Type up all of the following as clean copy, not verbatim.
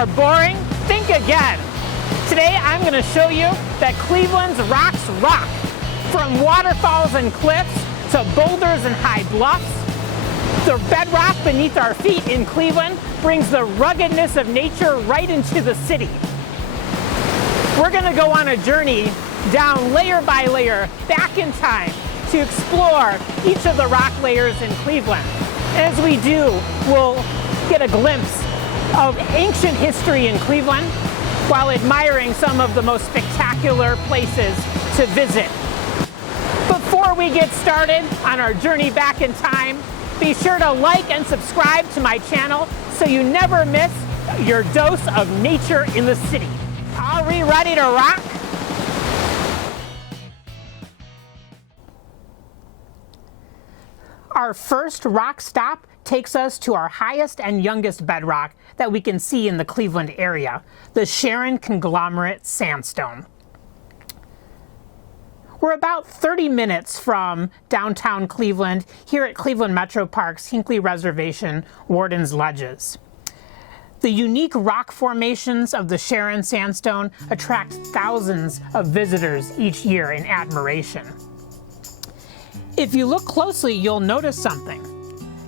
are boring? Think again. Today I'm going to show you that Cleveland's rocks rock. From waterfalls and cliffs to boulders and high bluffs, the bedrock beneath our feet in Cleveland brings the ruggedness of nature right into the city. We're going to go on a journey down layer by layer, back in time, to explore each of the rock layers in Cleveland. As we do, we'll get a glimpse of ancient history in Cleveland while admiring some of the most spectacular places to visit. Before we get started on our journey back in time, be sure to like and subscribe to my channel so you never miss your dose of nature in the city. Are we ready to rock? Our first rock stop takes us to our highest and youngest bedrock that we can see in the Cleveland area, the Sharon Conglomerate Sandstone. We're about 30 minutes from downtown Cleveland, here at Cleveland Metro Park's Hinckley Reservation, Warden's Ledges. The unique rock formations of the Sharon Sandstone attract thousands of visitors each year in admiration. If you look closely, you'll notice something.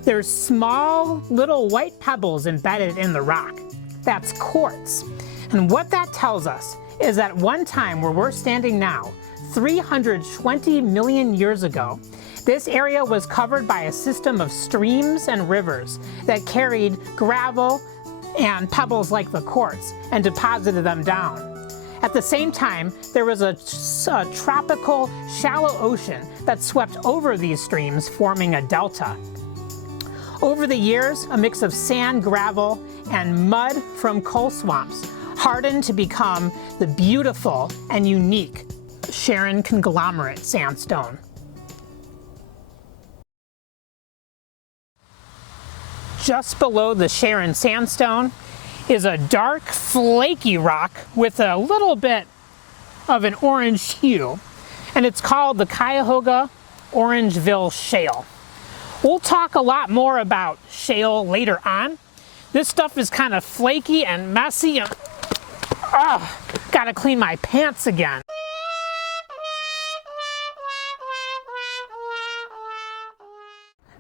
There's small little white pebbles embedded in the rock. That's quartz. And what that tells us is that one time where we're standing now, 320 million years ago, this area was covered by a system of streams and rivers that carried gravel and pebbles like the quartz and deposited them down. At the same time, there was a tropical shallow ocean that swept over these streams, forming a delta. Over the years, a mix of sand, gravel, and mud from coal swamps hardened to become the beautiful and unique Sharon Conglomerate Sandstone. Just below the Sharon Sandstone is a dark, flaky rock with a little bit of an orange hue, and it's called the Cuyahoga Orangeville Shale. We'll talk a lot more about shale later on. This stuff is kind of flaky and messy, and gotta clean my pants again.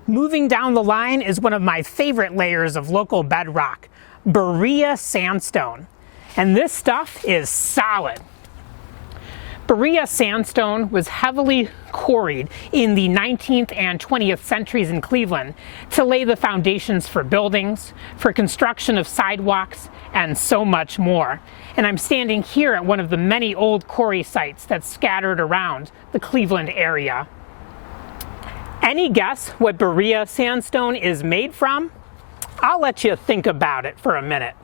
Moving down the line is one of my favorite layers of local bedrock, Berea Sandstone. And this stuff is solid. Berea Sandstone was heavily quarried in the 19th and 20th centuries in Cleveland to lay the foundations for buildings, for construction of sidewalks, and so much more. And I'm standing here at one of the many old quarry sites that's scattered around the Cleveland area. Any guess what Berea Sandstone is made from? I'll let you think about it for a minute.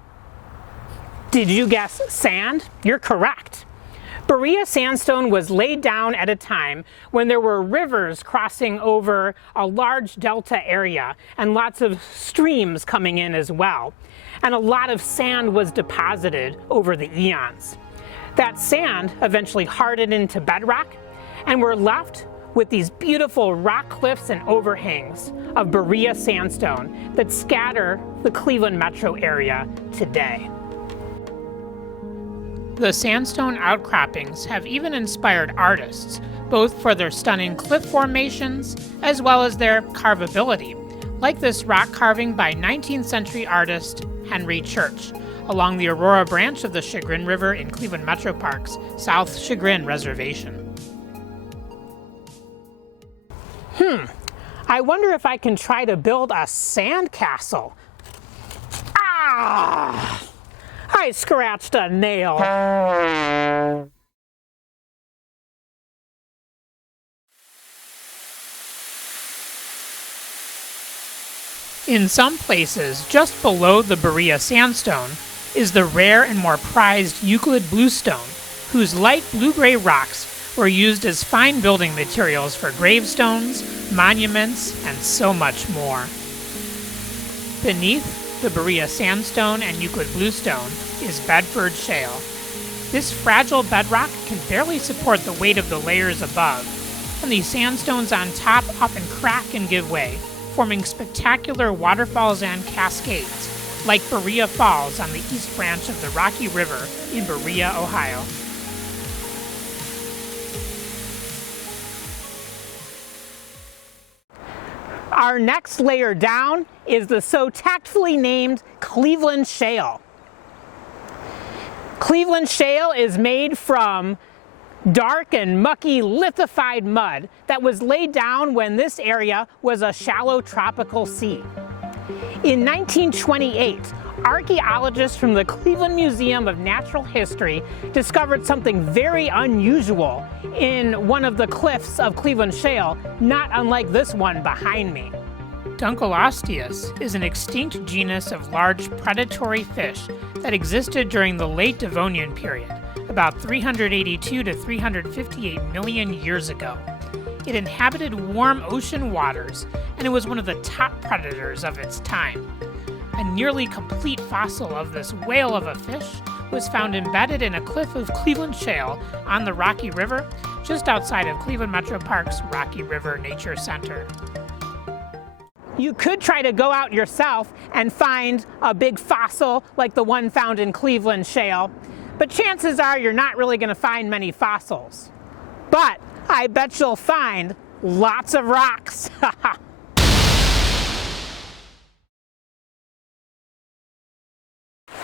Did you guess sand? You're correct. Berea Sandstone was laid down at a time when there were rivers crossing over a large delta area and lots of streams coming in as well. And a lot of sand was deposited over the eons. That sand eventually hardened into bedrock, and we're left with these beautiful rock cliffs and overhangs of Berea Sandstone that scatter the Cleveland metro area today. The sandstone outcroppings have even inspired artists, both for their stunning cliff formations as well as their carvability, like this rock carving by 19th century artist Henry Church along the Aurora branch of the Chagrin River in Cleveland Metro Park's South Chagrin Reservation. I wonder if I can try to build a sand castle. I scratched a nail. In some places, just below the Berea Sandstone, is the rare and more prized Euclid Bluestone, whose light blue-gray rocks were used as fine building materials for gravestones, monuments, and so much more. Beneath the Berea Sandstone and Euclid Bluestone is Bedford Shale. This fragile bedrock can barely support the weight of the layers above, and the sandstones on top often crack and give way, forming spectacular waterfalls and cascades, like Berea Falls on the east branch of the Rocky River in Berea, Ohio. Our next layer down is the so tactfully named Cleveland Shale. Cleveland Shale is made from dark and mucky lithified mud that was laid down when this area was a shallow tropical sea. In 1928, archaeologists from the Cleveland Museum of Natural History discovered something very unusual in one of the cliffs of Cleveland Shale, not unlike this one behind me. Dunkleosteus is an extinct genus of large predatory fish that existed during the late Devonian period, about 382 to 358 million years ago. It inhabited warm ocean waters, and it was one of the top predators of its time. A nearly complete fossil of this whale of a fish was found embedded in a cliff of Cleveland Shale on the Rocky River, just outside of Cleveland Metro Park's Rocky River Nature Center. You could try to go out yourself and find a big fossil like the one found in Cleveland Shale, but chances are you're not really going to find many fossils. But I bet you'll find lots of rocks.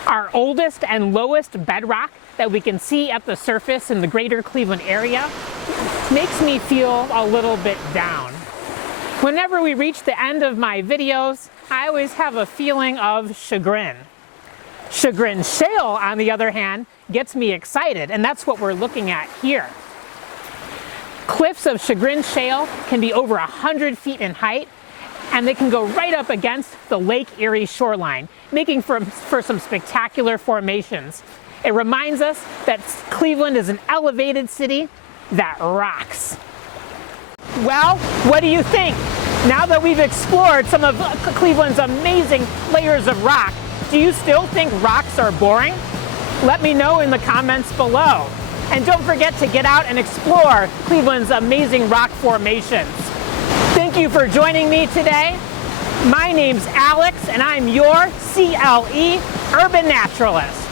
Our oldest and lowest bedrock that we can see at the surface in the greater Cleveland area makes me feel a little bit down. Whenever we reach the end of my videos, I always have a feeling of chagrin. Chagrin Shale, on the other hand, gets me excited, and that's what we're looking at here. Cliffs of Chagrin Shale can be over 100 feet in height, and they can go right up against the Lake Erie shoreline, making for some spectacular formations. It reminds us that Cleveland is an elevated city that rocks. Well, what do you think? Now that we've explored some of Cleveland's amazing layers of rock, do you still think rocks are boring? Let me know in the comments below. And don't forget to get out and explore Cleveland's amazing rock formations. Thank you for joining me today. My name's Alex, and I'm your CLE Urban Naturalist.